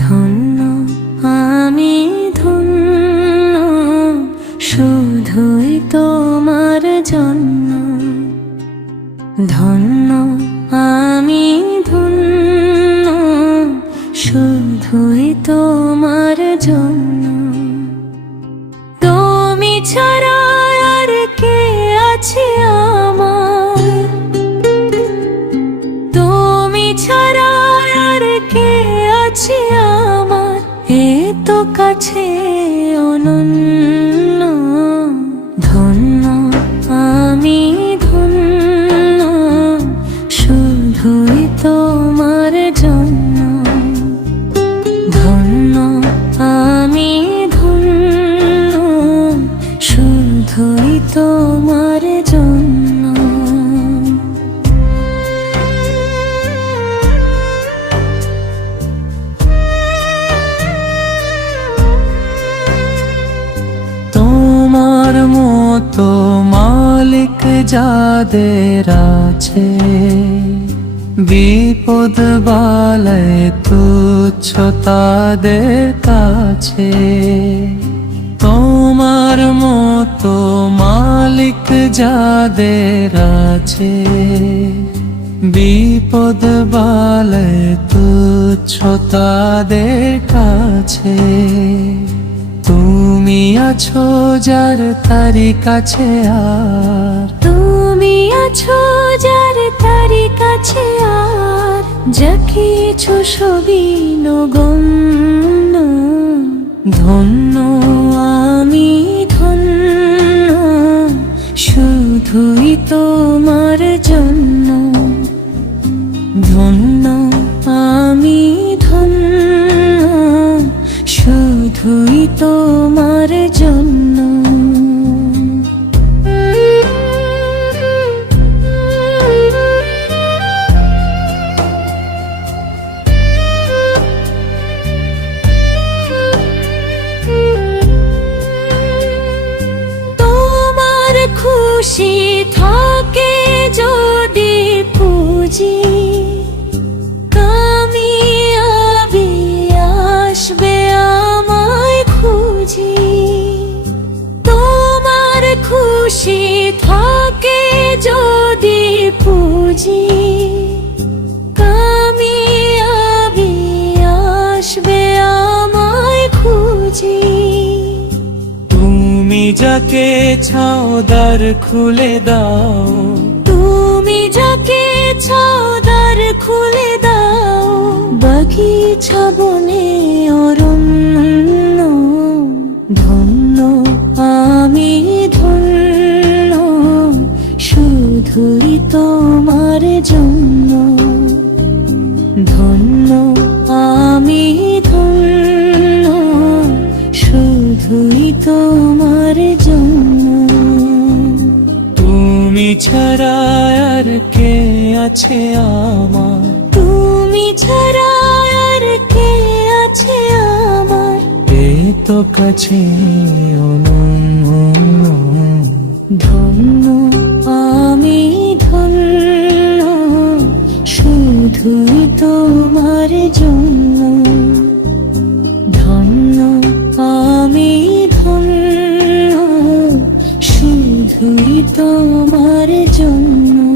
ধন্য আমি ধন্য শুধুই তোমার জন্য, ধন্য আমি ধন্য শুধুই তোমার জন্য। তুমি ছাড়া আর কে আছে আমার, তুমি ছাড়া আর কে আছে আমার, এত কাছে অনন্য। ধন্য আমি ধন্য শুধুই তোমার জন্য, ধন্য আমি ধন্য শুধুই তোমার জন্য। তোমার মতো মালিক যাদের আছে, বিপদ বালায় তুচ্ছ তাদের কাছে। তোমার মতো মালিক যাদের আছে, বিপদ বালায় তুচ্ছ তাদের কাছে। তুমি আছো যার তারি কাছে আর, তুমি আছো যার তারি কাছে আর, যা কিছু সবই নগণ্য। ধন্য আমি ধন্য শুধুই তোমার জন্য, ধন্য আমি ধন্য শুধুই তোমার জন্য। তোমার খুশি থাকে যদি পুঁজি, কামিয়াবি আসবে আমায় খুঁজি। তোমার খুশি থাকে যদি পুঁজি, কামিয়াবি আসবে আমায় খুঁজি। তুমি যাকে ছাও দ্বার খুলে দাও, তুমি যাকে চাও দ্বার খুলে দাও, বাগিচা বনে অরণ্য। ধন্য আমি ধন্য শুধুই তোমার জন্য, ধন্য আমি ধন্য শুধুই তোমার জন্য। তুমি ছাড়া আর কে আছে আমার, তুমি ছাড়া আর কে আছে আমার, এত কাছে অনন্য। ধন্য আমি ধন্য শুধুই তোমার জন্য, ধন্য আমি ধন্য শুধুই তোমার জন্য।